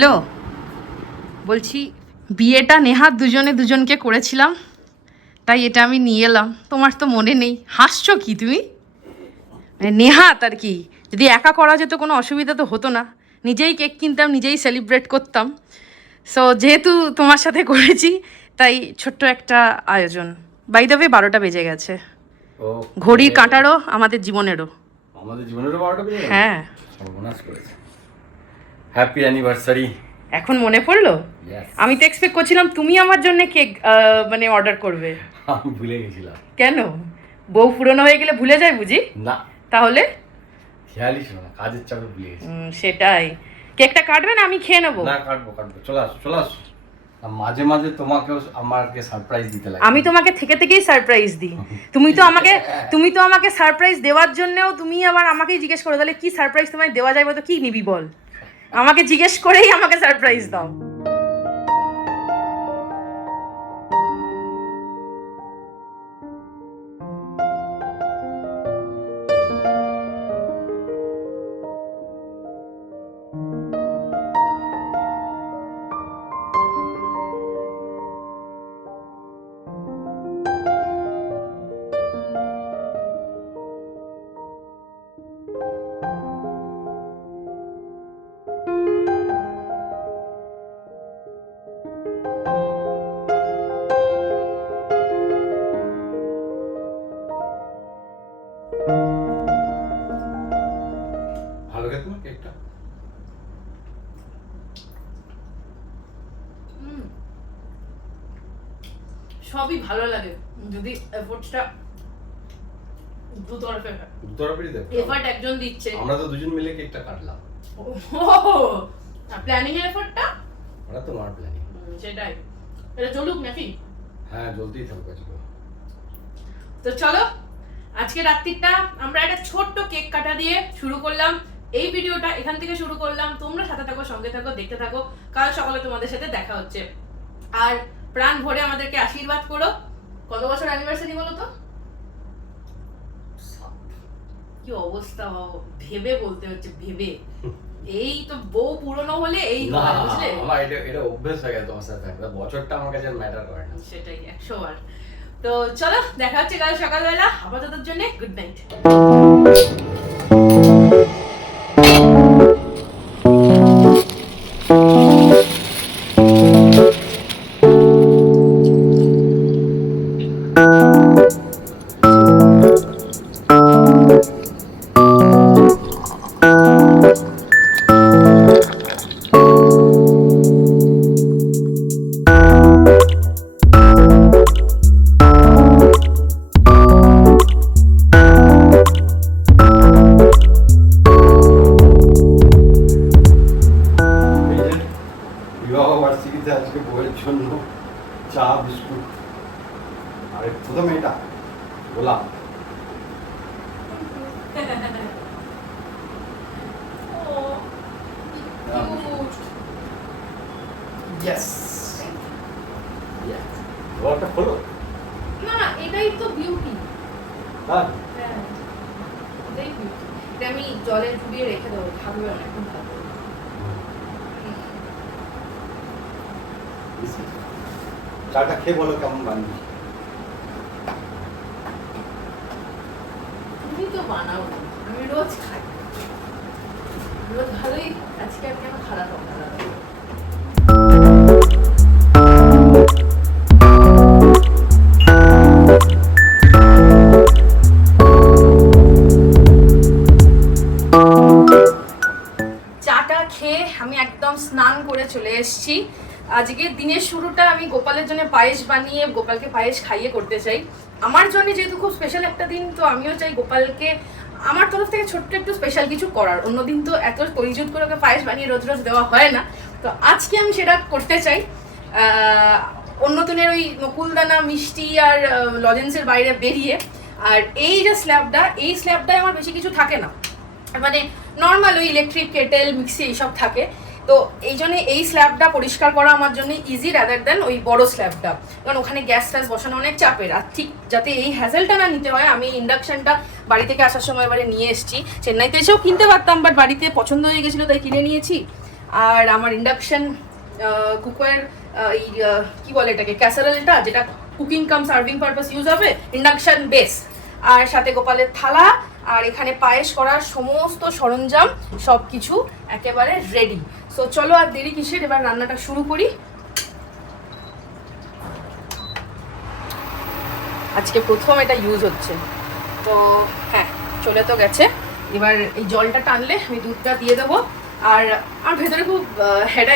Hello, বলছি বিয়েটা নেহাত দুজনে দুজনকে করেছিলাম, তাই এটা আমি নিয়ে এলাম। তোমার তো মনে নেই, হাসছো কি তুমি? মানে নেহাত আর কি, যদি একা করা যেত কোনো অসুবিধা তো হতো না, নিজেই কেক কিনতাম, নিজেই সেলিব্রেট করতাম। সো যেহেতু তোমার সাথে করেছি, তাই ছোট্ট একটা আয়োজন। বাই দ্য ওয়ে 12টা বেজে গেছে, ঘড়ির কাঁটারও আমাদের জীবনেরও। আমাদের জীবনেরও 12টা বেজে গেল। হ্যাঁ, সর্বনাশ করেছে। Happy anniversary. এখন মনে পড়লো। Yes. আমি তো এক্সপেক্ট করছিলাম তুমি আমার জন্য কেক মানে অর্ডার করবে। আমি ভুলে গেছিলাম। কেন? বউ পুরনো হয়ে গেলে ভুলে যায় বুঝি? না, তাহলে খেয়ালই ছিল না, কাজের চাপে ভুলে গেছি। সেটাই। কেকটা কাটবে না আমি খেয়ে নেবো? না, কাটবো চলে আসো চলে আসো। আর মাঝে মাঝে তোমাকেও আমাকে সারপ্রাইজ দিতে লাগে। আমি তোমাকে থেকে থেকেই সারপ্রাইজ দিই। তুমি তো আমাকে সারপ্রাইজ দেওয়ার জন্যও তুমি আবার আমাকেই জিজ্ঞেস করো, তাহলে কি সারপ্রাইজ তোমায় দেওয়া যায় বলো, কি নিবি বল? আমাকে জিজ্ঞেস করেই আমাকে সারপ্রাইজ দাও। ভালো লাগে তোমার কেকটা? সবই ভালো লাগে যদি এফোর্টটা দুতরফে হয়। দুতরফেরই দেখো। এফোর্ট একজন দিচ্ছে, আমরা তো দুজন মিলে কেকটা কাটলাম। প্ল্যানিং এর এফোর্টটা ওটা তোমার প্ল্যানিং। সেটাই। এটা চলুক নাকি? হ্যাঁ, জলদি থাকবে আজকে। তো চলো, আজকে রাত্রিটা আমরা একটা ছোট্ট কেক কাটা দিয়ে শুরু করলাম। এই ভিডিওটা এখান থেকে শুরু করলাম। তোমরা সাথে থাকো, সঙ্গে থাকো, দেখতে থাকো। কাল সকালে তোমাদের সাথে দেখা হচ্ছে। আর প্রাণ ভরে আমাদেরকে আশীর্বাদ করো। কত বছর অ্যানিভার্সারি বলো তো? কি অবস্থা, ভেবে বলতে হচ্ছে, ভেবে। এই তো বউ পুরনো হলে এই না, হয়, বুঝলে? আমার এটা অভ্যেস হয়ে গেছে তোমার সাথে থাকতে। বছরটা আমার কাছে ম্যাটার করে না। সেটাই 100 বার। তো চলো, দেখা হচ্ছে কাল সকালবেলা। আপাততর জন্য গুড নাইট। বিবাহ বার্ষিকীতে আজকে বউয়ের জন্য চা বিস্কুট আর প্রথমে এটা গোলাপ। গোলাপটা খোলো। না, এটাই তো বিউটি। হ্যাঁ, এটাই বিউটি। এটা আমি জলে ডুবিয়ে রেখে দেবো, থাকবে অনেকক্ষণ থাকবে। চাটা খেয়ে বলো কেমন বানিয়েছি। তুমি তো বানাও না, আমি রোজ খাই, রোজ ভালোই। আজকে আর কেন খারাপ হবে? চাটা খেয়ে আমি একদম স্নান করে চলে এসেছি। আজকে দিনের শুরুটা আমি গোপালের জন্য পায়েস বানিয়ে গোপালকে পায়েস খাইয়ে করতে চাই। আমার জন্য যেহেতু খুব স্পেশাল একটা দিন, তো আমিও চাই গোপালকে আমার তরফ থেকে ছোট্ট একটু স্পেশাল কিছু করার। অন্যদিন তো এত পরিজুত করে ওকে পায়েস বানিয়ে রোজ রোজ দেওয়া হয় না, তো আজকে আমি সেটা করতে চাই। অন্য দিনের ওই নকুলদানা মিষ্টি আর লজেন্সের বাইরে বেরিয়ে। আর এই যে স্ল্যাবটা, এই স্ল্যাবটায় আমার বেশি কিছু থাকে না, মানে নর্মাল ওই ইলেকট্রিক কেটেল মিক্সি এইসব থাকে। তো এই জন্য এই স্ল্যাবটা পরিষ্কার করা আমার জন্য ইজি রাদার দেন ওই বড় স্ল্যাবটা, কারণ ওখানে গ্যাস ট্যাস বসানো অনেক চাপের। আর ঠিক যাতে এই হ্যাসেলটা না নিতে হয়, আমি ইন্ডাকশনটা বাড়ি থেকে আসার সময় এবারে নিয়ে এসেছি। চেন্নাইতে এসেও কিনতে পারতাম, বাট বাড়িতে পছন্দ হয়ে গেছিলো তাই কিনে নিয়েছি। আর আমার ইন্ডাকশন কুকার এই কী বলে এটাকে, ক্যাসারেলটা, যেটা কুকিং কাম সার্ভিং পারপাস ইউজ হবে, ইন্ডাকশন বেস। আর সাথে গোপালের থালা, আর এখানে পায়েস করার সমস্ত সরঞ্জাম সব কিছু একেবারে রেডি। সো চলো আর দেরি কিসের, এবার রান্নাটা শুরু করি। আজকে প্রথম এটা ইউজ হচ্ছে, তো হ্যাঁ চলে তো গেছে। এবার এই জলটা টানলে আমি দুধটা দিয়ে দেবো। আর আমার ভেতরে খুব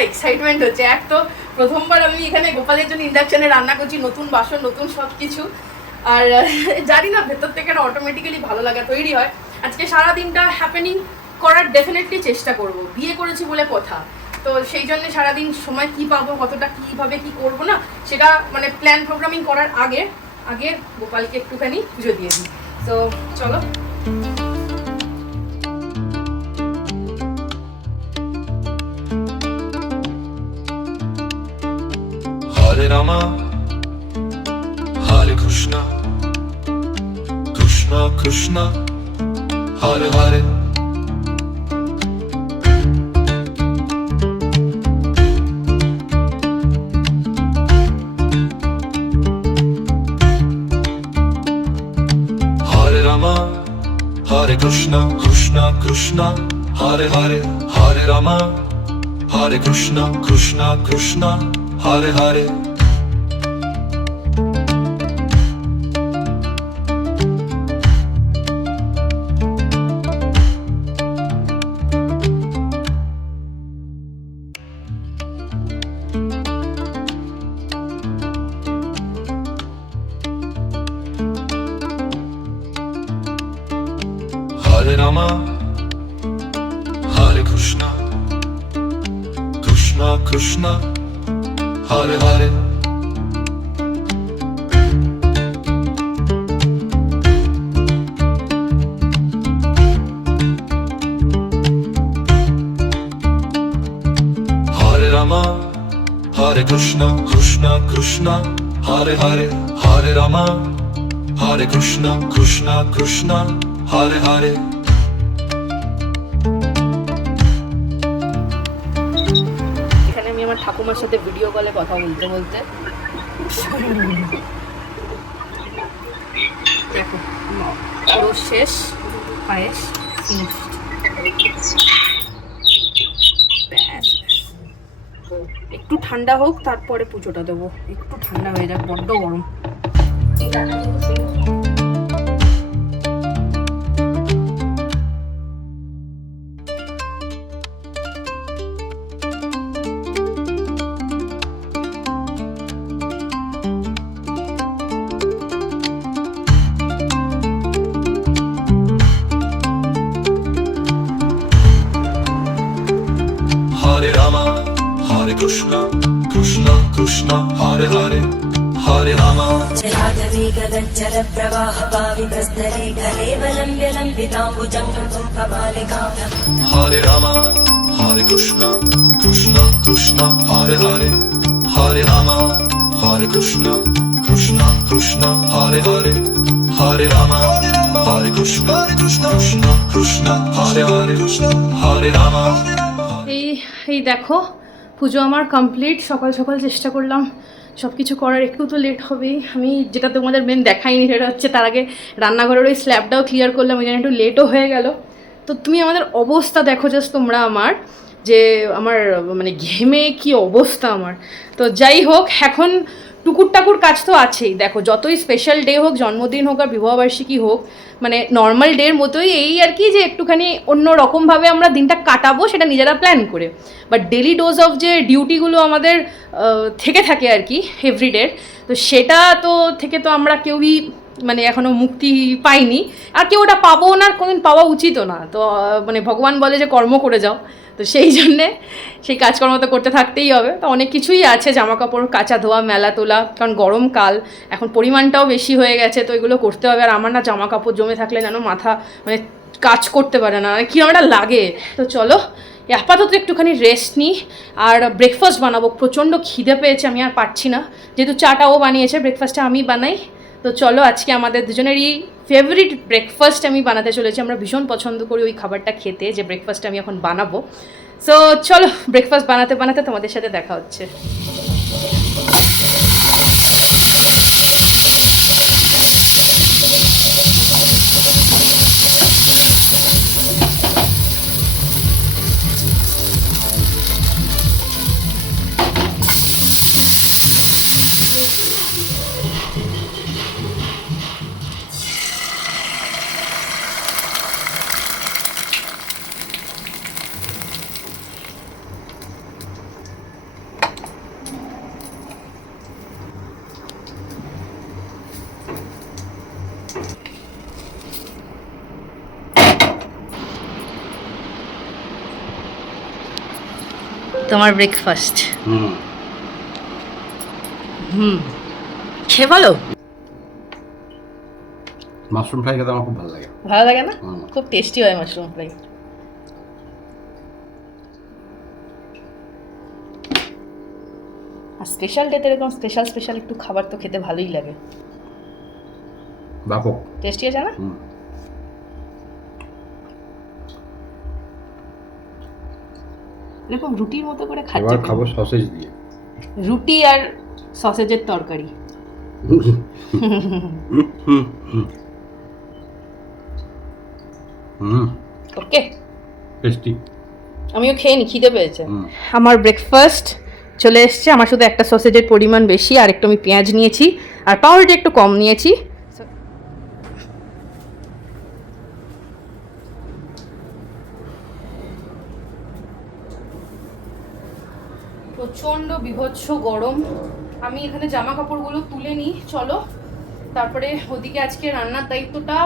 এক্সাইটমেন্ট হচ্ছে। এক তো প্রথমবার আমি এখানে গোপালের জন্য ইন্ডাকশানে রান্না করছি, নতুন বাসন, নতুন সব কিছু। আর জানি না, ভেতর থেকে একটা অটোমেটিক্যালি ভালো লাগা তৈরি হয়। আজকে সারা দিনটা হ্যাপেনিং করার ডেফিনেটলি চেষ্টা করব। বিয়ে করেছি বলে কথা, তো সেই জন্য সারাদিন সময় কি পাবো, কতটা কীভাবে কি করবো না, সেটা মানে প্ল্যান প্রোগ্রামিং করার আগে গোপালকে একটুখানি পুজো দিয়ে দিই। তো চলো। Hare Rama, Hare Krishna, Krishna Krishna, Hare Hare. Hare Rama, Hare Krishna, Krishna Krishna, Hare Hare. Hare Rama, Hare Krishna, Krishna Krishna, Hare Hare. Hare Rama, Hare Krishna, Krishna Krishna, Hare Hare. Hare Rama, Hare Krishna, Krishna Krishna, Hare Hare. Hare Rama, Hare Krishna, Krishna Krishna, Hare Hare. এখানে আমি আমার ঠাকুমার সাথে video কলে কথা বলতে বলতে দেখো পুরো শেষ, পায়েস একটু ঠান্ডা হোক, তারপরে পুজোটা দেবো। একটু ঠান্ডা হয়ে যাক, বড্ড গরম। Hare Rama, Hare Krishna, Krishna Krishna, Hare Hare. Hare Rama, जलागवी गगज्जल प्रवाह पावितस्तरे कलेवलम्ब्य लम्बिताम्बुजं कपालिकां Hare Rama, Hare Krishna, Krishna Krishna, Hare Hare. Hare Rama, Hare Krishna, Krishna Krishna, Hare Hare. Hare Rama, Hare Krishna, Krishna Krishna, Hare Hare. Hare Rama. এই দেখো পুজো আমার complete. সকাল সকাল চেষ্টা করলাম সব কিছু করার, একটু তো লেট হবেই। আমি যেটা তোমাদের মেন দেখাইনি সেটা হচ্ছে তার আগে রান্নাঘরের ওই স্ল্যাবটাও ক্লিয়ার করলাম, ওই জন্য একটু লেটও হয়ে গেল। তো তুমি আমাদের অবস্থা দেখো জাস্ট তোমরা, আমার যে আমার মানে ঘেমে কি অবস্থা আমার। তো যাই হোক, এখন টুকুর টাকুর কাজ তো আছেই। দেখো যতই স্পেশাল ডে হোক, জন্মদিন হোক আর বিবাহবার্ষিকী হোক, মানে নর্মাল ডের মতোই এই আর কি, যে একটুখানি অন্য রকমভাবে আমরা দিনটা কাটাবো, সেটা নিজেরা প্ল্যান করে। বাট ডেলি ডোজ অফ যে ডিউটিগুলো আমাদের থেকে থাকে আর কি এভরিডের, তো সেটা তো থেকে তো আমরা কেউই মানে এখনও মুক্তি পাইনি, আর কেউ ওটা পাবো না, আর কোনোদিন পাওয়া উচিতও না। তো মানে ভগবান বলে যে কর্ম করে যাও, তো সেই জন্যে সেই কাজকর্ম তো করতে থাকতেই হবে। তো অনেক কিছুই আছে, জামা কাপড় কাচা ধোয়া, মেলা তোলা, কারণ গরমকাল এখন পরিমাণটাও বেশি হয়ে গেছে, তো এগুলো করতে হবে। আর আমার না জামা কাপড় জমে থাকলে যেন মাথা মানে কাজ করতে পারে না, কি আমার লাগে। তো চলো আপাতত একটুখানি রেস্ট নিই, আর ব্রেকফাস্ট বানাবো। প্রচণ্ড খিদে পেয়েছে, আমি আর পারছি না, যেহেতু চাটা ও বানিয়েছে, ব্রেকফাস্টটা আমি বানাই। তো চলো আজকে আমাদের দুজনেরই ফেভারিট ব্রেকফাস্ট আমি বানাতে চলেছি। আমরা ভীষণ পছন্দ করি ওই খাবারটা খেতে, যে ব্রেকফাস্ট আমি এখন বানাবো। সো চলো ব্রেকফাস্ট বানাতে বানাতে তোমাদের সাথে দেখা হচ্ছে। তোমার ব্রেকফাস্ট খেয়ে ভালো। মাশরুম ফ্রাই খেতে আমার খুব ভালো লাগে। ভালো লাগে না? হুম। খুব টেস্টি হয় মাশরুম ফ্রাই। আর স্পেশাল ডেতে এরকম স্পেশাল একটু খাবার তো খেতে ভালোই লাগে। ব্যাপক টেস্টি আছে না? হুম। এরকম রুটির মতো করে খাচ্ছে। এবার খাবো সসেজ দিয়ে। রুটি আর সসেজের তরকারি। ওকে, টেস্টি। আমিও খেয়ে নি, খিদে পেয়েছে। হুম। আমার ব্রেকফাস্ট চলে এসছে। আমার শুধু একটা সসেজের পরিমাণ বেশি, আর একটু আমি পেঁয়াজ নিয়েছি, আর পাউরুটি একটু কম নিয়েছি। প্রচণ্ড বিভৎস গরম। আমি এখানে জামা কাপড়গুলো তুলে নিই, চলো। তারপরে ওদিকে আজকে রান্নার দায়িত্বটা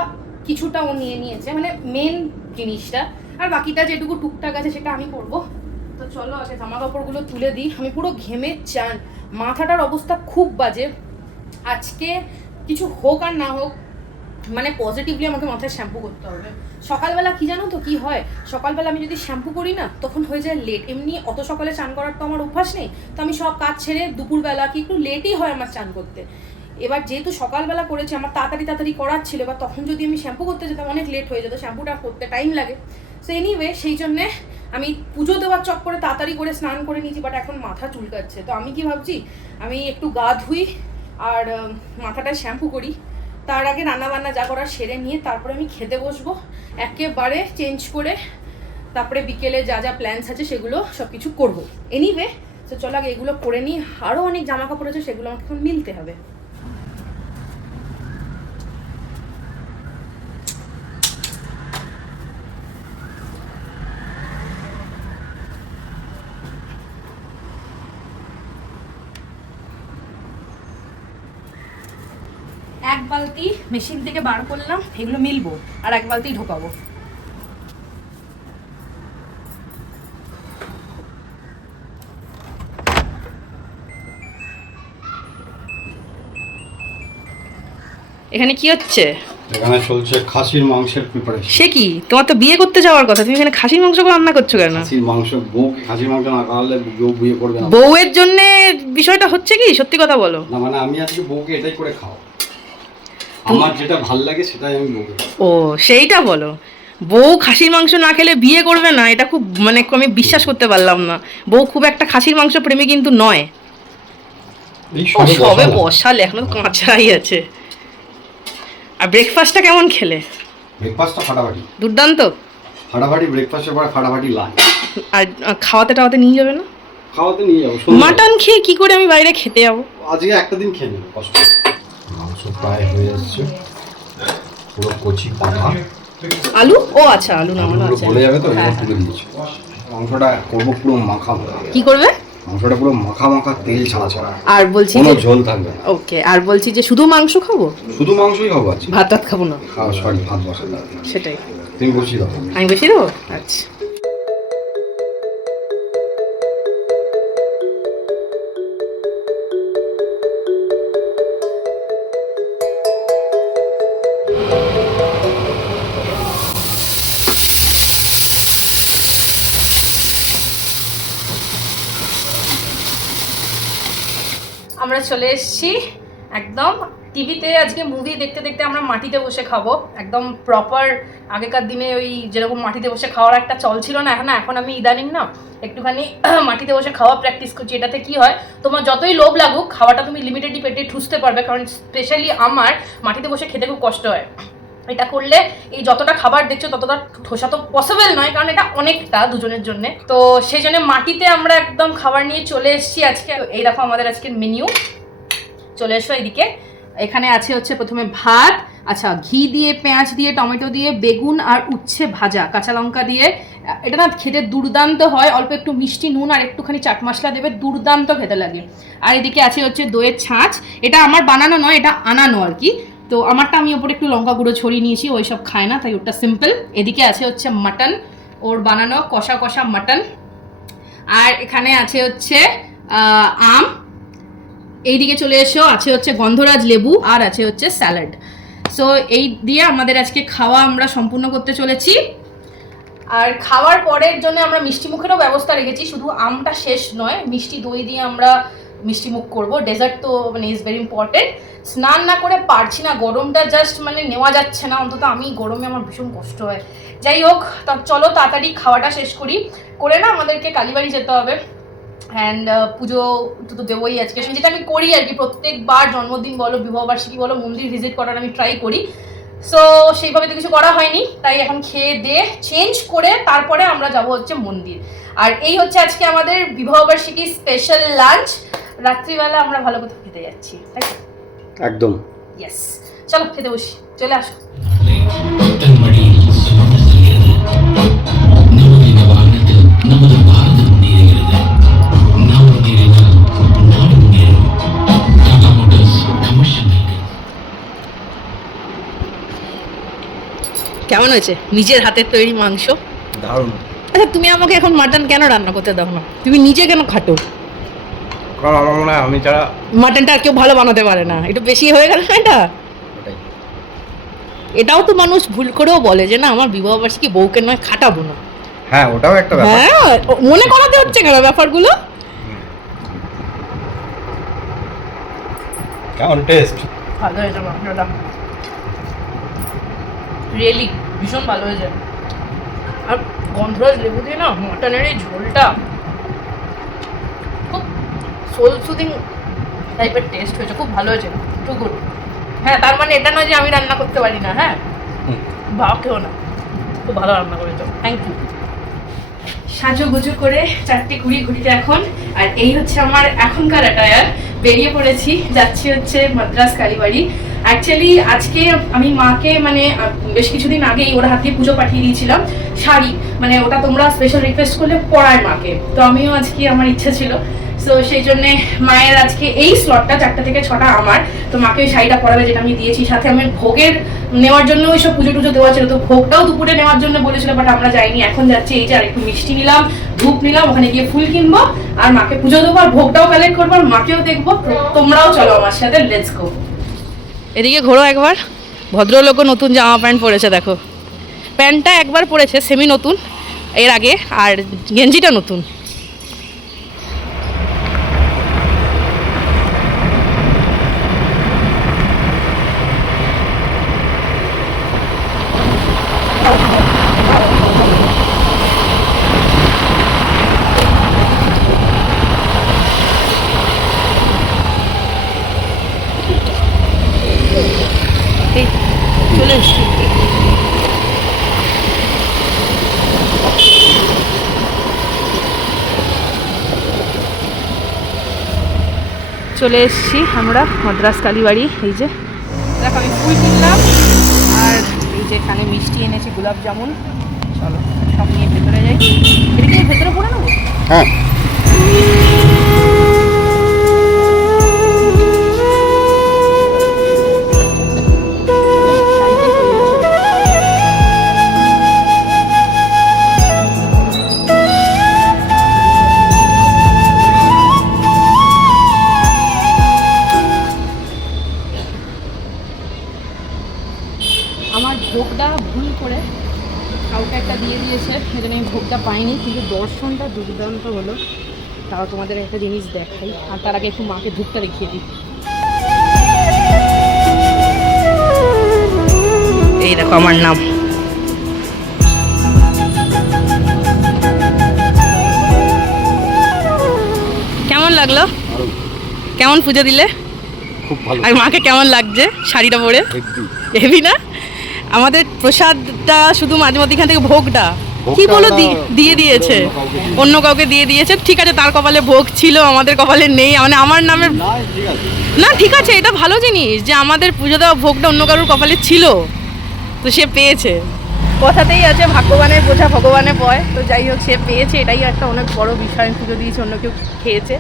কিছুটা ও নিয়ে নিয়েছে, মানে মেন জিনিসটা, আর বাকিটা যেটুকু টুকটাক আছে সেটা আমি করব। তো চলো আগে জামা কাপড়গুলো তুলে দিই। আমি পুরো ঘেমে চান, মাথাটার অবস্থা খুব বাজে। আজকে কিছু হোক আর না হোক, মানে পজিটিভলি আমাকে মাথায় শ্যাম্পু করতে হবে। সকালবেলা কি জানো তো কি হয়, সকালবেলা আমি যদি শ্যাম্পু করি না তখন হয়ে যায় লেট। এমনি অত সকালে চান করার তো আমার অভ্যাস নেই, তো আমি সব কাজ ছেড়ে দুপুরবেলা কি একটু লেটই হয় আমার চান করতে। এবার যেহেতু সকালবেলা করেছি, আমার তাড়াতাড়ি করার ছিল, এবার তখন যদি আমি শ্যাম্পু করতে যেতাম অনেক লেট হয়ে যেত, শ্যাম্পুটা করতে টাইম লাগে। সো এনিওয়ে, সেই জন্যে আমি পুজো দেওয়ার চক্করে তাড়াতাড়ি করে স্নান করে নিয়েছি, বাট এখন মাথা চুলকাচ্ছে। তো আমি কি ভাবছি, আমি একটু গা ধুই আর মাথাটা শ্যাম্পু করি, তার আগে রান্নাবান্না যা করার সেরে নিয়ে তারপরে আমি খেতে বসবো একেবারে চেঞ্জ করে। তারপরে বিকেলে যা যা প্ল্যানস আছে সেগুলো সব কিছু করবো। এনিওয়ে, তো চলো আগে এগুলো করে নিই। আরও অনেক জামা কাপড় আছে, সেগুলো আমাকে এখন মিলতে হবে। এক বালতি মেশিন থেকে বার করলাম, এগুলো মিলবো, আর এক বালতি ঢোকাবো। এখানে কি হচ্ছে? এখানে চলছে খাসির মাংসের প্রিপারেশন। সে কি, তোমার তো বিয়ে করতে যাওয়ার কথা, তুমি এখানে খাসির মাংস রান্না করছো কেন? খাসির মাংস, বউকে খাসির মাংস না খাওয়ালে বউ বিয়ে করবে না। বউয়ের জন্য বিষয়টা হচ্ছে কি, সত্যি কথা বলো। না মানে আমি আজকে বউকে এটাই করে খাও, আমার যেটা ভাল লাগে সেটাই আমি বউকে খাও। ও সেইটা বলো। বউ খাসির মাংস না খেলে বিয়ে করবে না, এটা খুব মানে আমি বিশ্বাস করতে পারলাম না। বউ খুব একটা খাসির মাংস প্রেমী কিন্তু নয়। এই ও সবে বসালাম। বসালে, এখনো তো কাঁচাই আছে। আর ব্রেকফাস্টটা কেমন খেলে? ব্রেকফাস্টটা ফাটাফাটি, দুর্দান্ত। ফাটাফাটি ব্রেকফাস্টের পরে ফাটাফাটি লাঞ্চ। আর খাওয়াতে টাওয়াতে নিয়ে যাবে না? খাওয়াতে নিয়ে যাবো। মাটন খেয়ে কি করে আমি বাইরে খেতে যাবো? আজকে একটা দিন খেয়ে নেবো, কষ্ট করে। মাংস প্রায় হয়ে যাচ্ছে, পুরো কচি পাঠা। আলু? ও আচ্ছা, আলু নামানো পুরো আছে। গলে যাবে তো, হ্যাঁ, এবার তুলে দিয়েছি। মাংসটা করবো পুরো মাখা মাখা। কি করবে? মাংসটা পুরো মাখা মাখা, তেল ছাড়া ছাড়া, আর বলছি কোনো যে ঝোল থাকবে না। ওকে, আর বলছি যে শুধু মাংস খাবো, শুধু মাংসই খাবো আজকে। ভাত টাত খাবো না। সরি, ভাত বসাতে। সেটাই। তুমি বসিয়ে দাও। আমি বেশি দেবো? আচ্ছা। আমরা চলে এসেছি একদম টিভিতে আজকে মুভি দেখতে দেখতে আমরা মাটিতে বসে খাবো, একদম প্রপার। আগেকার দিনে ওই যেরকম মাটিতে বসে খাওয়ার একটা চল ছিল না, এখন আমি ইদানিং না একটুখানি মাটিতে বসে খাওয়া প্র্যাকটিস করছি। এটাতে কি হয়, তোমার যতই লোভ লাগুক খাওয়াটা তুমি লিমিটেডলি পেটে ঠুসতে পারবে, কারণ স্পেশালি আমার মাটিতে বসে খেতে খুব কষ্ট হয়। এটা করলে এই যতটা খাবার দেখছো ততটা ঠোসা তো পসিবল নয়, কারণ এটা অনেকটা দুজনের জন্য। তো সেই জন্য মাটিতে আমরা একদম খাবার নিয়ে চলে এসেছি আজকে। এই দেখো আমাদের আজকের মেনিউ, চলে এসো এদিকে। এখানে আছে হচ্ছে প্রথমে ভাত, আচ্ছা ঘি দিয়ে, পেঁয়াজ দিয়ে, টমেটো দিয়ে, বেগুন আর উচ্ছে ভাজা, কাঁচা লঙ্কা দিয়ে। এটা না খেতে দুর্দান্ত হয়, অল্প একটু মিষ্টি নুন আর একটুখানি চাট মশলা দেবে, দুর্দান্ত খেতে লাগে। আর এদিকে আছে হচ্ছে দইয়ের ছাঁচ, এটা আমার বানানো নয়, এটা আনানো আর কি। তো আমারটা আমি ওপরে একটু লঙ্কা গুঁড়ো ছড়িয়ে নিয়েছি, ওই সব খায় না তাই ওটা সিম্পল। এদিকে আছে হচ্ছে মাটন, ওর বানানো কষা কষা মাটন। আর এখানে আছে হচ্ছে আম। এইদিকে চলে এসো, আছে হচ্ছে গন্ধরাজ লেবু, আর আছে হচ্ছে স্যালাড। সো এই দিয়ে আমাদের আজকে খাওয়া আমরা সম্পূর্ণ করতে চলেছি। আর খাওয়ার পরের জন্য আমরা মিষ্টি মুখেরও ব্যবস্থা রেখেছি, শুধু আমটা শেষ নয়, মিষ্টি দই দিয়ে আমরা মিষ্টি মুখ করবো। ডেজার্ট তো মানে ইজ ভেরি ইম্পর্টেন্ট। স্নান না করে পারছি না, গরমটা জাস্ট মানে নেওয়া যাচ্ছে না, অন্তত আমি গরমে আমার ভীষণ কষ্ট হয়। যাই হোক, তা চলো তাড়াতাড়ি খাওয়াটা শেষ করি, করে না আমাদেরকে কালীবাড়ি যেতে হবে। অ্যান্ড পুজো তো দেবোই আজকে, যেটা আমি করি আর কি, প্রত্যেকবার জন্মদিন বলো, বিবাহবার্ষিকী বলো, মন্দির ভিজিট করার আমি ট্রাই করি। সো সেইভাবে তো কিছু করা হয়নি, তাই এখন খেয়ে দিয়ে চেঞ্জ করে তারপরে আমরা যাব হচ্ছে মন্দির। আর এই হচ্ছে আজকে আমাদের বিবাহবার্ষিকী স্পেশাল লাঞ্চ। রাত্রিবেলা আমরা ভালো কোথাও খেতে যাচ্ছি, তাই তো? একদম। ইয়েস, চলো খেতে বসি, চলে আসো। തന്മടിയിൽ സുമതലിയത് നമ്മുടെ വാഹനത്തിൽ നമ്മുടെ ഭാരതം നീരുകരുത് നാം നീരിനാൽ നാടും നീരും ടാറ്റா മോട്ടോഴ്സ് കമർഷ്യൽ വെഹിക്കിൾ। কেমন হয়েছে নিজের হাতের তৈরি মাংস? দারুণ। আচ্ছা তুমি আমাকে এখন মাটন কেন রান্না করতে দাও না? তুমি নিজে কেন খাটো? কারণ আমার মনে হয় আমি ছাড়া মাটনটা আর কেউ ভালো বানাতে পারে না, একটু বেশি হয়ে গেল না এটা? ওটাই। এটাও তো মানুষ ভুল করেও বলে যে না আমার বিবাহবার্ষিকী বউকে নয় খাটাবো না। হ্যাঁ, ওটাও একটা ব্যাপার। হ্যাঁ, মনে করাতে হচ্ছে কেন ব্যাপারগুলো? কেমন টেস্ট? ভালো হয়েছে মাংসটা, রিয়েলি ভীষণ ভালো হয়েছে। আর গন্ধরাজ লেবু দিয়ে না মাটনের এই ঝোলটা খুব সোল সুদিং টাইপের টেস্ট হয়েছে, খুব ভালো হয়েছে, টু গুড। হ্যাঁ, তার মানে এটা নয় যে আমি রান্না করতে পারি না, হ্যাঁ বা কেউ না, খুব ভালো রান্না করেছো, থ্যাংক ইউ। সাজুগুজু করে 4:20 ঘড়িতে এখন, আর এই হচ্ছে আমার এখনকার অ্যাটায়ার। বেরিয়ে পড়েছি, যাচ্ছি হচ্ছে মাদ্রাস কালীবাড়ি। অ্যাকচুয়ালি আজকে আমি মাকে মানে বেশ কিছুদিন আগেই ওর হাত দিয়ে পুজো পাঠিয়ে দিয়েছিলাম, শাড়ি, মানে ওটা তোমরা স্পেশাল রিকোয়েস্ট করলে পড়ায় মাকে, তো আমিও আজকে আমার ইচ্ছা ছিল। সো সেই জন্যে মায়ের আজকে এই স্লটটা 4টা থেকে 6টা আমার, তো মাকে ওই শাড়িটা পরাবে যেটা আমি দিয়েছি। সাথে আমি ভোগের নেওয়ার জন্য ওই সব পুজো টুজো দেওয়া ছিল, তো ভোগটাও দুপুরে নেওয়ার জন্য বলেছিল, বাট আমরা যাইনি। এখন যাচ্ছি, এই যে আর একটু মিষ্টি নিলাম, ধূপ নিলাম, ওখানে গিয়ে ফুল কিনবো আর মাকে পুজো দেবো, আর ভোগটাও কালেক্ট করবো, আর মাকেও দেখবো। তোমরাও চলো আমার সাথে, লেটস গো। এদিকে ঘোরো একবার, ভদ্রলোকও নতুন জামা প্যান্ট পরেছে, দেখো প্যান্টটা একবার পরেছে সেমি নতুন এর আগে, আর গেঞ্জিটা নতুন। চলে এসছি, চলে এসছি আমরা মাদ্রাস কালীবাড়ি। এই যে দেখো আমি ফুল কিনলাম, আর এই যে এখানে মিষ্টি এনেছি, গোলাপ জামুন। চলো সব নিয়ে ভেতরে যাই। এটা কি ভেতরে পড়ে নেবো? হ্যাঁ। আমার ভোগটা ভুল করে কাউকে একটা দিয়ে দিয়েছে, সেজন্য আমি ভোগটা পাইনি, কিন্তু দর্শনটা দুর্দান্ত হলো। তাও তোমাদের একটা জিনিস দেখাই, আর তার আগে একটু মাকে ধূপটা দেখিয়ে দিই। এই দেখো আমার নাম। কেমন লাগলো? কেমন পুজো দিলে? খুব ভালো। আর মাকে কেমন লাগছে শাড়িটা পরে? হেভি না? আমাদের প্রসাদটা শুধু মাঝে মধ্যে এখান থেকে ভোগটা কি বলো দিয়ে দিয়েছে, অন্য কাউকে দিয়ে দিয়েছে। ঠিক আছে, তার কপালে ভোগ ছিল, আমাদের কপালে নেই। মানে আমার নামে না, ঠিক আছে, এটা ভালো জিনিস যে আমাদের পুজো দেওয়া ভোগটা অন্য কারোর কপালে ছিল, তো সে পেয়েছে। কথাতেই আছে ভাগ্যবানের বোঝা ভগবানে পয়। তো যাই হোক, সে পেয়েছে, এটাই একটা অনেক বড় বিষয়। পুজো দিয়েছে, অন্য কেউ খেয়েছে।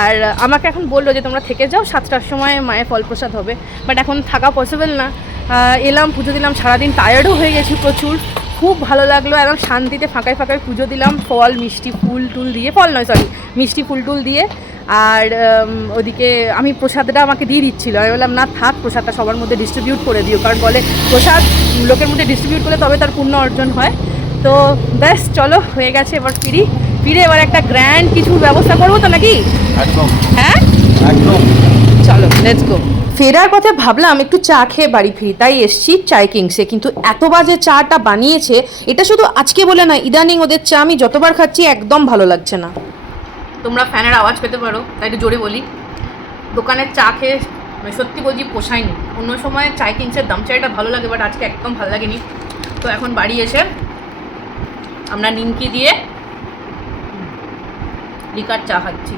আর আমাকে এখন বললো যে তোমরা থেকে যাও, 7টার সময় মায়ের ফল প্রসাদ হবে। বাট এখন থাকা পসিবল না। এলাম, পুজো দিলাম, সারাদিন টায়ার্ডও হয়ে গেছি প্রচুর। খুব ভালো লাগলো, একদম শান্তিতে ফাঁকায় ফাঁকায় পুজো দিলাম, ফল মিষ্টি ফুল টুল দিয়ে, ফল নয় সরি মিষ্টি ফুল টুল দিয়ে। আর ওদিকে আমি প্রসাদটা আমাকে দিয়ে দিচ্ছিলো, আমি বললাম না থাক, প্রসাদটা সবার মধ্যে ডিস্ট্রিবিউট করে দিও, কারণ বলে প্রসাদ লোকের মধ্যে ডিস্ট্রিবিউট করলে তবে তার পুণ্য অর্জন হয়। তো ব্যাস চলো, হয়ে গেছে, এবার ফিরে এবার একটা গ্র্যান্ড কিছু ব্যবস্থা করবো তো নাকি? একদম হ্যাঁ একদম। চলো লেটস গো। ফেরার পথে ভাবলাম একটু চা খেয়ে বাড়ি ফিরি, তাই এসছি চায় কিংসে। কিন্তু এত বাজে চাটা বানিয়েছে, এটা শুধু আজকে বলে না, ইদানিং ওদের চা আমি যতবার খাচ্ছি একদম ভালো লাগছে না। তোমরা ফ্যানের আওয়াজ পেতে পারো, তাই একটু জোরে বলি। দোকানের চা খেয়ে সত্যি বলছি পোষায়নি। অন্য সময় চায় কিংসের দাম চাইটা ভালো লাগে, বাট আজকে একদম ভালো লাগেনি। তো এখন বাড়ি এসে আমরা নিমকি দিয়ে লিকার চা খাচ্ছি।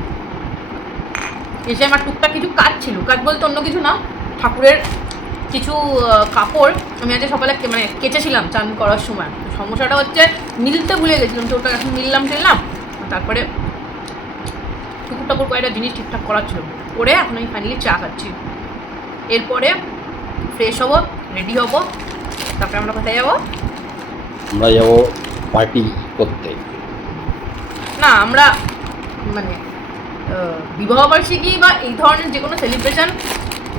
এসে আমার টুকটাক কিছু কাজ ছিল, কাজ বলতে অন্য কিছু না, ঠাকুরের কিছু কাপড় আমি আজকে সকালে মানে কেচেছিলাম চান করার সময়। সমস্যাটা হচ্ছে মিলতে ভুলে গেছিলাম, তো ওটা এখন মিললাম তারপরে টুকুর টাকুর কয়েকটা জিনিস ঠিকঠাক করার ছিল, করে এখন আমি ফাইনালি চা খাচ্ছি। এরপরে ফ্রেশ হবো, রেডি হবো, তারপরে আমরা কোথায় যাবো? আমরা যাবো পার্টি করতে। না, আমরা মানে বিবাহবার্ষিকী বা এই ধরনের যে কোনো সেলিব্রেশন,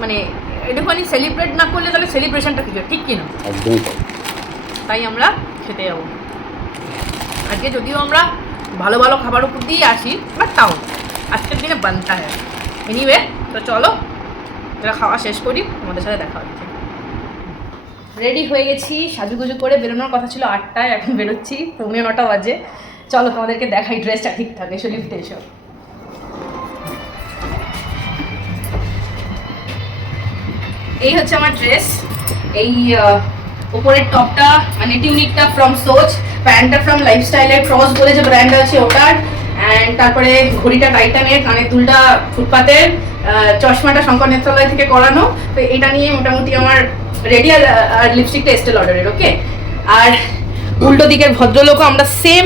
মানে একটুখানি সেলিব্রেট না করলে তাহলে সেলিব্রেশনটা কিছু ঠিক কিনা? একদম তাই আমরা খেতে যাবো আজকে। যদিও আমরা ভালো ভালো খাবার উপর দিয়ে আসি, বাট তাও আজকের দিনে বানতে হয়। এনিওয়ে, তো চলো যারা খাওয়া শেষ করি, আমাদের সাথে দেখা হচ্ছে। রেডি হয়ে গেছি, সাজুগুজু করে বেরোনোর কথা ছিল 8টায়, এখন বেরোচ্ছি 9:45 বাজে। চলো তোমাদেরকে দেখাই ড্রেসটা ঠিকঠাক। এসো লিফটে এসো। এই হচ্ছে আমার ড্রেস। এই উপরের টপটা মানে টিউনিকটা ফ্রম সোচ, প্যান্টটা ফ্রম লাইফস্টাইলের, ক্রস বলে যে ব্র্যান্ড আছে ওটার, অ্যান্ড তারপরে ঘড়িটা টাইটানের, কানের দুলটা ফুটপাতের, চশমাটা শঙ্কর নেত্রালয় থেকে করানো। তো এটা নিয়ে মোটামুটি আমার রেডি। আর লিপস্টিকটা এস্টে লডারের, ওকে। আর উল্টো দিকের ভদ্রলোকও আমরা সেম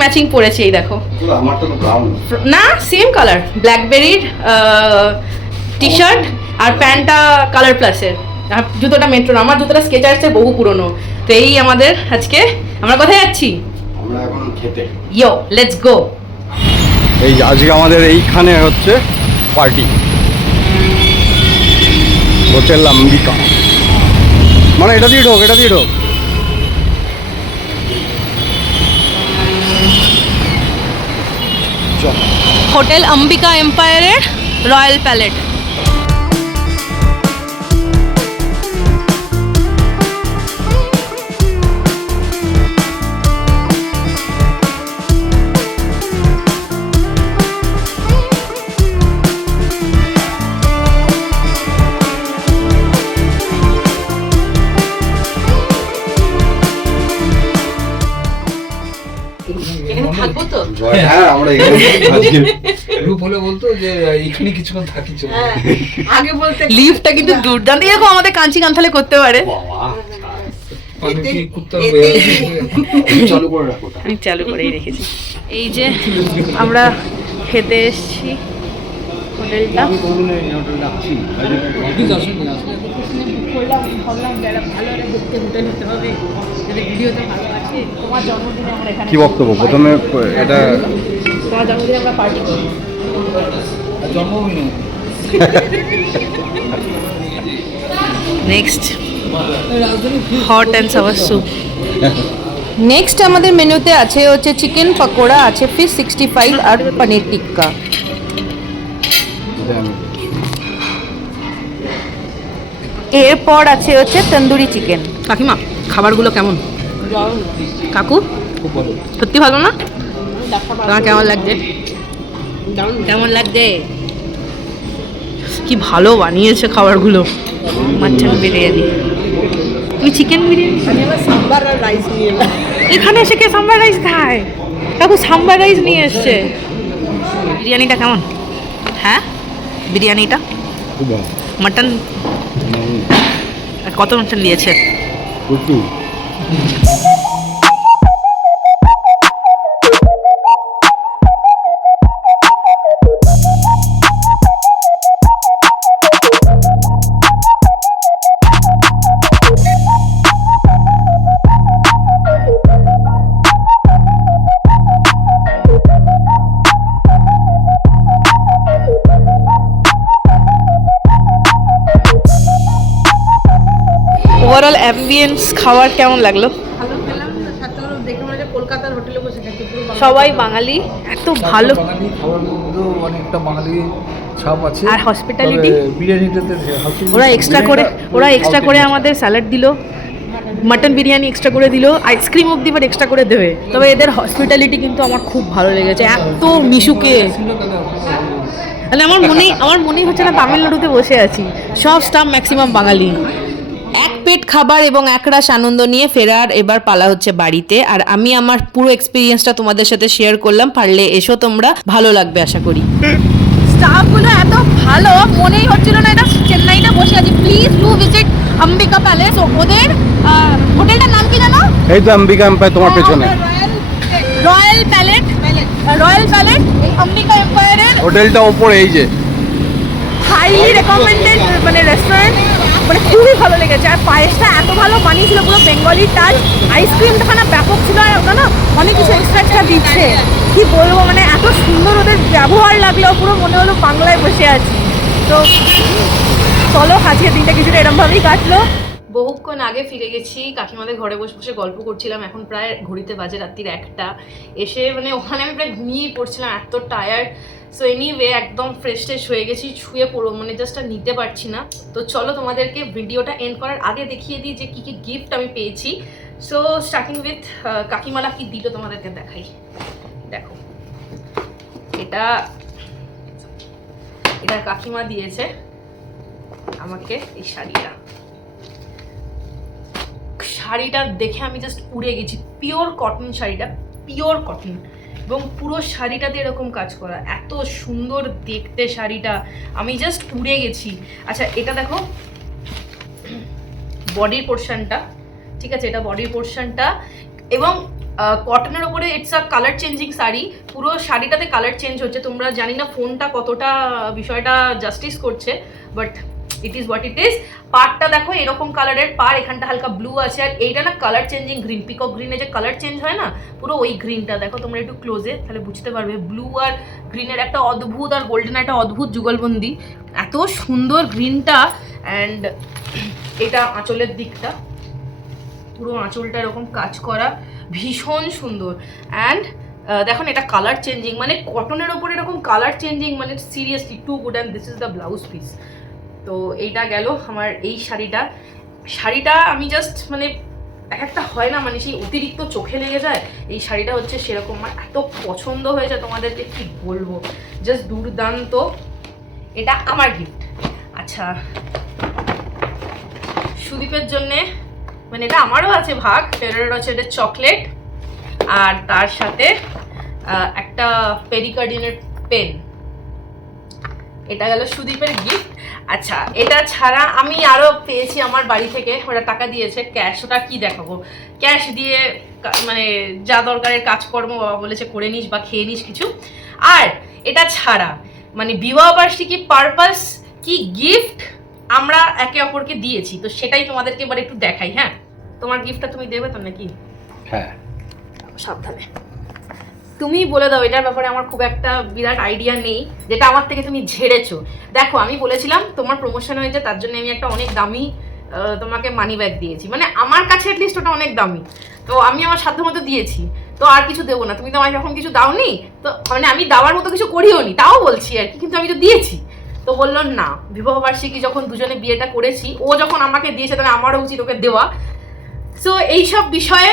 ম্যাচিং পরেছি। এই দেখো, আমারটা তো ব্রাউন না সেম কালার, ব্ল্যাকবেরির টি শার্ট আর প্যান্টটা কালার প্লাসের, আর জুতোটা মেট্রো। আমার জুতোটা স্কেচার্সের বহু পুরনো। তো এই আমাদের আজকে, আমরা কোথায় যাচ্ছি? আমরা এখন খেতে। ইয়ো, লেটস গো। এই আজকে আমাদের এইখানে হচ্ছে পার্টি, হোটেল অম্বিকা। মানে এটা দিয়ে ঢোক। হোটেল অম্বিকা এম্পায়ারের রয়্যাল প্যালেট। থাকবো তো? হ্যাঁ, আমরা এখানে আজকে গ্রুপ হলে বলতো যে এখানে কিছুক্ষণ থাকি, চলো। আগে বলতে লিফটটা কিন্তু দুর্দান্ত, এরকম আমাদের কাঞ্চি কান্থালে করতে পারে। মানে কি কুত্তার চালু করে রাখো। আমি চালু করেই রেখেছি। এই যে আমরা খেতে এসেছি হোটেলটা। কি বক্তব্য প্রথমে এটা? তোমার জন্মদিনে আমরা পার্টি করি। জন্মদিন next hot and sour soup. Next আমাদের মেনুতে আছে হচ্ছে চিকেন পকোড়া, আছে ফিশ 65 আর পনির টিক্কা। এরপর আছে হচ্ছে তন্দুরি চিকেন। কাকিমা খাবারগুলো কেমন? কাকু খুব ভালো। সত্যি ভালো না? তোমার কেমন লাগছে? কেমন লাগছে? কি ভালো বানিয়েছে খাবারগুলো। মাটন বিরিয়ানি। তুমি চিকেন বিরিয়ানি সাম্বার আর রাইস নিয়ে এলাম। এখানে এসে কে সাম্বার রাইস খায়? কাকু সাম্বার রাইস নিয়ে এসছে। বিরিয়ানিটা কেমন? হ্যাঁ বিরিয়ানিটা খুব ভালো। মাটন কত মাটন নিয়েছে? প্রচুর। ওভারঅল অ্যাম্বিয়েন্স খাবার কেমন লাগলো? ভালো খেলাম, সাথে দেখে মনে হচ্ছে কলকাতার হোটেলে বসে থাকি পুরো বাঙালি। সবাই বাঙালি, এত ভালো। বাঙালি খাবারের মধ্যেও অনেকটা বাঙালি ছাপ আছে। আর hospitality? তবে বিরিয়ানিটাতে ওরা এক্সট্রা করে আমাদের স্যালাড দিল, মাটন বিরিয়ানি এক্সট্রা করে দিল, আইসক্রিম অব্দি বাট এক্সট্রা করে দেবে। তবে এদের হসপিটালিটি কিন্তু আমার খুব ভালো লেগেছে, এত মিশুকে। মানে আমার মনেই হচ্ছে না তামিলনাড়ুতে বসে আছি। সব স্টাফ ম্যাক্সিমাম বাঙালি। এক পেট খাবার এবং একরাশ আনন্দ নিয়ে ফেরার এবার পালা হচ্ছে বাড়িতে। আর আমি আমার পুরো এক্সপিরিয়েন্সটা তোমাদের সাথে শেয়ার করলাম। পারলে এসো তোমরা, ভালো লাগবে আশা করি। স্টাফগুলো এত ভালো, মনেই হচ্ছিল না এটা চেন্নাইতে বসে আছি। Please do visit Ambika palace. ওদের হোটেলটার নাম কি জানো? এই তো অম্বিকা এম্পায়ার তোমার পেছনে। রয়্যাল প্যালেট, এই অম্বিকা এম্পায়ারের হোটেলটা ওপরে এই যে। হাইলি রেকমেন্ডেড মানে রেস্টুরেন্ট, মানে খুবই ভালো লেগেছে। আর পায়েসটা এত ভালো বানিয়েছিল, পুরো বেঙ্গলি টাচ। আইসক্রিমটা না ব্যাপক ছিল, আর ওটা না অনেক কিছু এক্সট্রা দিচ্ছে। কি বলবো, মানে এত সুন্দর ওদের ব্যবহার লাগলো, পুরো মনে হলো বাংলায় বসে আছি। তো চলো আজকে দিনটা কিছুটা এরমভাবেই কাটলো। বহুক্ষণ আগে ফিরে গেছি, কাকিমাদের ঘরে বসে বসে গল্প করছিলাম। এখন প্রায় ঘড়িতে বাজে রাত্রির 1টা। এসে মানে ওখানে আমি প্রায় ঘুমিয়েই পড়ছিলাম, এত টায়ার্ড। সো এনিওয়ে একদম ফ্রেশ হয়ে গেছি, শুয়ে পড়ো মানে জাস্ট আর নিতে পারছি না। তো চলো তোমাদেরকে ভিডিওটা এন্ড করার আগে দেখিয়ে দিই যে কী কী গিফট আমি পেয়েছি। সো স্টার্টিং উইথ কাকিমালা কি দিল তোমাদেরকে দেখাই। দেখো এটা কাকিমা দিয়েছে আমাকে, এই শাড়িটা দেখে আমি জাস্ট উড়ে গেছি। পিওর কটন শাড়িটা, পিওর কটন, এবং পুরো শাড়িটাতে এরকম কাজ করা, এত সুন্দর দেখতে শাড়িটা, আমি জাস্ট উড়ে গেছি। আচ্ছা এটা দেখো বডির পোর্শনটা, ঠিক আছে, এটা বডির পোর্শনটা, এবং কটনের ওপরে it's a colour changing sari. পুরো শাড়িটাতে কালার চেঞ্জ হচ্ছে। তোমরা জানি না ফোনটা কতটা বিষয়টা জাস্টিস করছে, but it is what it is. পাড়টা দেখো এরকম কালারের পাড়, এখানটা হালকা ব্লু আছে, আর এইটা না কালার চেঞ্জিং গ্রিন, পিকক গ্রিনে যে কালার চেঞ্জ হয় না, পুরো ওই গ্রিনটা দেখো তোমরা একটু ক্লোজে, তাহলে বুঝতে পারবে। ব্লু আর গ্রিনের একটা অদ্ভুত, আর গোল্ডেন একটা অদ্ভুত যুগলবন্দি, এত সুন্দর গ্রিনটা। অ্যান্ড এটা আঁচলের দিকটা, পুরো আঁচলটা এরকম কাজ করা, ভীষণ সুন্দর। অ্যান্ড দেখুন এটা কালার চেঞ্জিং, মানে কটনের ওপরে এরকম কালার চেঞ্জিং, মানে seriously too good. And this is the blouse piece. তো এইটা গেল আমার এই শাড়িটা আমি জাস্ট মানে একটা হয় না, মানে সেই অতিরিক্ত চোখে লেগে যায়, এই শাড়িটা হচ্ছে সেরকম। আমার এত পছন্দ হয়েছে, তোমাদেরকে কি বলবো, জাস্ট দুর্দান্ত। এটা আমার গিফট। আচ্ছা সুদীপের জন্যে, মানে এটা আমারও আছে ভাগ, ফেরোর আছে এটা চকলেট, আর তার সাথে একটা পেরিকার্ডিনের পেন। এটা গেল সুদীপের গিফট। আচ্ছা এটা ছাড়া আমি আরও পেয়েছি আমার বাড়ি থেকে, ওরা টাকা দিয়েছে ক্যাশ, ওটা কি দেখাবো, ক্যাশ দিয়ে মানে যা দরকারের কাজকর্ম বাবা বলেছে করে নিস বা খেয়ে নিস কিছু। আর এটা ছাড়া মানে বিবাহবার্ষিকী পারপাস কি গিফট আমরা একে অপরকে দিয়েছি, তো সেটাই তোমাদেরকে এবার একটু দেখাই। হ্যাঁ তোমার গিফটটা তুমি দেবে তো নাকি? হ্যাঁ সাবধানে তুমি বলে দাও, এটার ব্যাপারে আমার খুব একটা বিরাট আইডিয়া নেই, যেটা আমার থেকে তুমি ঝেড়েছো। দেখো আমি বলেছিলাম তোমার প্রমোশন হয়েছে, তার জন্য আমি একটা অনেক দামি তোমাকে মানি ব্যাগ দিয়েছি, মানে আমার কাছে অ্যাটলিস্ট ওটা অনেক দামি, তো আমি আমার সাধ্যমতো দিয়েছি, তো আর কিছু দেবো না। তুমি তো আমায় যখন কিছু দাওনি, তো মানে আমি দেওয়ার মতো কিছু করিও নি, তাও বলছি আর কি, কিন্তু আমি তো দিয়েছি। তো বললো না, বিবাহবার্ষিকী যখন দুজনে বিয়েটা করেছি, ও যখন আমাকে দিয়েছে তাহলে আমারও উচিত ওকে দেওয়া। সো এইসব বিষয়ে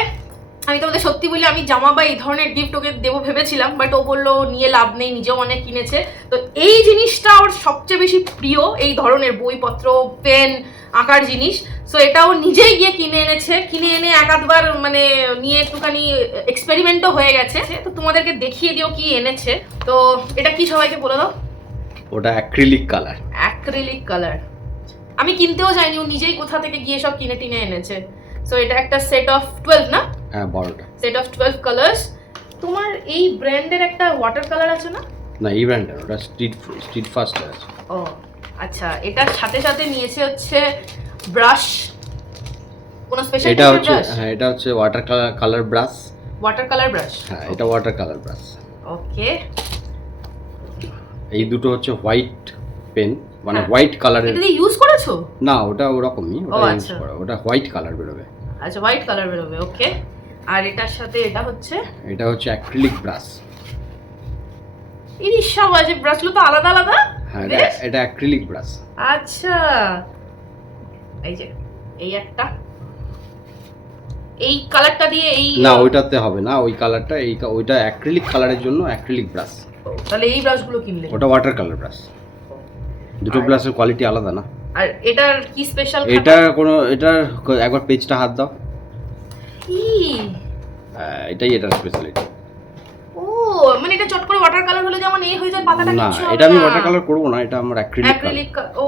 আমি তোমাদের সত্যি বলি, আমি জামা বা এই ধরনের গিফট ওকে দেবো ভেবেছিলাম, বাট ও বললো নিয়ে লাভ নেই, নিজেও অনেক কিনেছে। তো এই জিনিসটা ওর সবচেয়ে বেশি প্রিয়, এই ধরনের বইপত্র, পেন, আঁকার জিনিস। সো এটাও নিজেই গিয়ে কিনে এনেছে, কিনে এনে এক আধবার মানে নিয়ে একটুখানি এক্সপেরিমেন্টও হয়ে গেছে। তো তোমাদেরকে দেখিয়ে দিও কি এনেছে। তো এটা কি সবাইকে বলে দাও। ওটা অ্যাক্রিলিক কালার। Acrylic colour. আমি কিনতেও যাইনি, ও নিজেই কোথা থেকে গিয়ে সব কিনে টিনে এনেছে। সো এটা একটা সেট অফ 12 না? হ্যাঁ 12টা সেট অফ 12 কালার্স। তোমার এই ব্র্যান্ডের একটা ওয়াটার কালার আছে না? না, এই ব্র্যান্ডের, ওটা স্ট্রিট ফাস্টার আছে। ও আচ্ছা, এটার সাথে সাথে নিয়েছে হচ্ছে ব্রাশ। কোন স্পেশাল এটা হচ্ছে, হ্যাঁ এটা হচ্ছে water colour brush. Water colour brush. হ্যাঁ এটা ওয়াটার কালার ব্রাশ। ওকে। এই দুটো হচ্ছে হোয়াইট পেন, মানে হ্যাঁ। হোয়াইট কালারের। এটা দিয়ে ইউজ করেছো? না, ওটা ওরকমই, ওটা ইউজ আচ্ছা। করা, ওটা হোয়াইট কালার বেরোবে। আচ্ছা, হোয়াইট কালার বেরোবে। ওকে। আর এটার সাথে এটা হচ্ছে অ্যাক্রিলিক ব্রাশ। এই সবাজে ব্রাশগুলো তো আলাদা আলাদা। হ্যাঁ বেশ। এটা অ্যাক্রিলিক ব্রাশ। আচ্ছা, এই যে এই একটা, এই কালারটা দিয়ে এই না ওইটাতে হবে না, ওই কালারটা, ওইটা অ্যাক্রিলিক কালারের জন্য অ্যাক্রিলিক ব্রাশ। তাহলে এই ব্রাশগুলো কিনলে। ওটা ওয়াটার কালার ব্রাশ। দুটো ব্রাশের কোয়ালিটি আলাদা না। আর এটার কি স্পেশাল? এটার একবার পেজটা হাত দাও। এটাই এটার স্পেশালিটি। ও মানে এটা চট করে ওয়াটার কালার হলে যেমন এই হয়ে যায়, পাতাটা না, কিছু এটা আমি ওয়াটার কালার করব না, এটা আমার অ্যাক্রিলিক কালার। অ্যাক্রিলিক। ও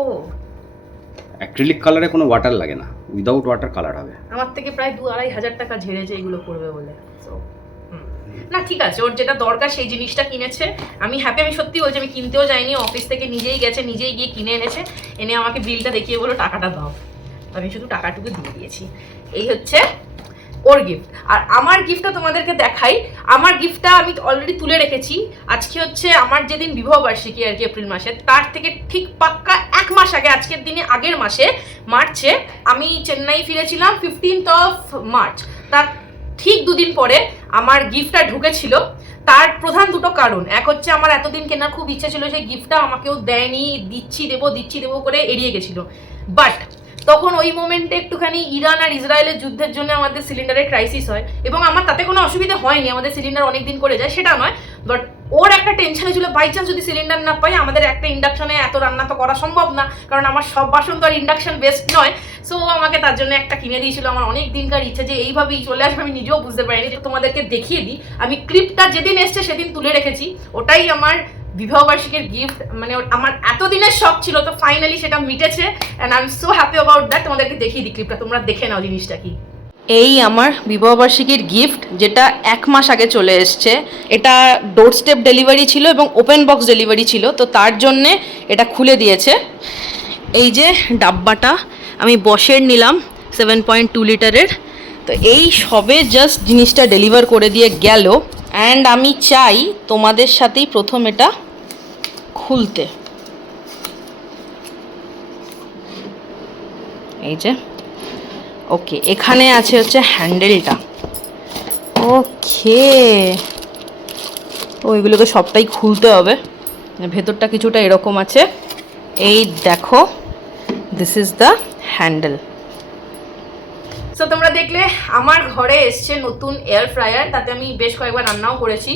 অ্যাক্রিলিক কালারে কোনো ওয়াটার লাগে না, উইদাউট ওয়াটার কালার হবে। আমার থেকে প্রায় 2-2.5 হাজার টাকা ঝেড়েছে এগুলো করবে বলে। So, না ঠিক আছে, ওর যেটা দরকার সেই জিনিসটা কিনেছে। আমি হ্যাপি। আমি সত্যি বলছি, আমি কিনতেও যাইনি, অফিস থেকে নিজেই গেছে, নিজেই গিয়ে কিনে এনেছে, এনে আমাকে বিলটা দেখিয়ে বলো টাকাটা দাও। আমি শুধু টাকাটুকু দিয়ে দিয়েছি। এই হচ্ছে ওর গিফট। আর আমার গিফটটা তোমাদেরকে দেখাই। আমার গিফটটা আমি অলরেডি তুলে রেখেছি। আজকে হচ্ছে আমার যেদিন বিবাহবার্ষিকী আর কি, এপ্রিল মাসে, তার থেকে ঠিক পাক্কা 1 মাস আগে, আজকের দিনে আগের মাসে মার্চে আমি চেন্নাই ফিরেছিলাম 15th of March। তার ঠিক 2 দিন পরে আমার গিফটটা ঢুকেছিল। তার প্রধান দুটো কারণ। এক হচ্ছে আমার এতদিন কেনার খুব ইচ্ছে ছিল, সেই গিফটটা আমাকেও দেয়নি, দিচ্ছি দেবো করে এড়িয়ে গেছিল। বাট তখন ওই মোমেন্টে একটুখানি ইরান আর ইসরায়েলের যুদ্ধের জন্য আমাদের সিলিন্ডারের ক্রাইসিস হয়, এবং আমার তাতে কোনো অসুবিধা হয়নি, আমাদের সিলিন্ডার অনেক দিন করে যায়, সেটা নয়। বাট ওর একটা টেনশনে ছিল, বাই চান্স যদি সিলিন্ডার না পাই, আমাদের একটা ইন্ডাকশনে এত রান্না তো করা সম্ভব না, কারণ আমার সব বাসন তো আর ইন্ডাকশন বেসড নয়। সো আমাকে তার জন্য একটা কিনে দিয়েছিল। আমার অনেক দিনকার ইচ্ছে যে এইভাবেই চলে আসবে, আমি নিজেও বুঝতে পারিনি। যে তোমাদেরকে দেখিয়ে দিই, আমি ক্লিপটা যেদিন এসছে সেদিন তুলে রেখেছি। ওটাই আমার বিবাহবার্ষিকীর গিফট। মানে আমার এতদিনের শখ ছিল, তো ফাইনালি সেটা মিটেছে, and I am so happy about that. তোমাদেরকে দেখিয়ে দিই ক্লিপটা, তোমরা দেখে নাও জিনিসটা কি। এই আমার বিবাহবার্ষিকীর গিফট, যেটা 1 মাস আগে চলে এসছে। এটা ডোর স্টেপ ডেলিভারি ছিল এবং ওপেন বক্স ডেলিভারি ছিল, তো তার জন্যে এটা খুলে দিয়েছে। এই যে ডাব্বাটা আমি বসের নিলাম 7.2 লিটারের। তো এই সবে জাস্ট জিনিসটা ডেলিভার করে দিয়ে গেল, অ্যান্ড আমি চাই তোমাদের সাথেই প্রথম এটা খুলতে। এই যে ওকে, এখানে আছে হচ্ছে হ্যান্ডেলটা। ওকে, তো এগুলোকে সবটাই খুলতে হবে। ভেতরটা কিছুটা এরকম আছে। এই দেখো, this is the handle. So তোমরা দেখলে আমার ঘরে এসছে নতুন এয়ার ফ্রায়ার। তাতে আমি বেশ কয়েকবার রান্নাও করেছি।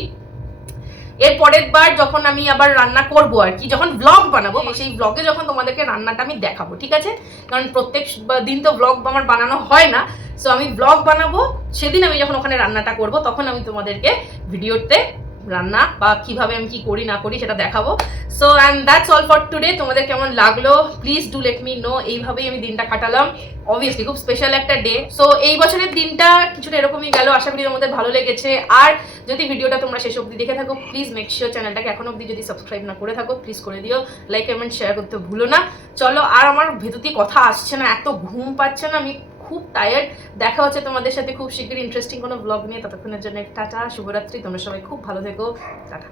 এর পরের বার যখন আমি আবার রান্না করবো আর কি, যখন ব্লগ বানাবো, সেই ব্লগে যখন তোমাদেরকে রান্নাটা আমি দেখাবো, ঠিক আছে? কারণ প্রত্যেক দিন তো ব্লগ আমার বানানো হয় না। সো আমি ব্লগ বানাবো, সেদিন আমি যখন ওখানে রান্নাটা করব, তখন আমি তোমাদেরকে ভিডিওতে রান্না বা কিভাবে আমি কি করি না করি সেটা দেখাবো। So and that's all for today. তোমাদের কেমন লাগলো please do let me no. এইভাবেই আমি দিনটা কাটালাম, অবভিয়াসলি খুব স্পেশাল একটা ডে। সো এই বছরের দিনটা কিছুটা এরকমই গেল। আশা করি তোমাদের ভালো লেগেছে। আর যদি ভিডিওটা তোমরা শেষ অবধি দেখে থাকো, প্লিজ মেক শিওর চ্যানেলটাকে এখন অবধি যদি সাবস্ক্রাইব না করে থাকো, প্লিজ করে দিও। লাইক কমেন্ট শেয়ার করতে ভুলো না। চলো, আর আমার ভেতর দিয়ে কথা আসছে না, এত ঘুম পাচ্ছে না, আমি খুব টায়ার্ড। দেখা হচ্ছে তোমাদের সাথে খুব শীঘ্রই ইন্টারেস্টিং কোনো ব্লগ নিয়ে। ততক্ষণের জন্য টাটা, শুভরাত্রি। তোমরা সবাই খুব ভালো থেকো, টাটা।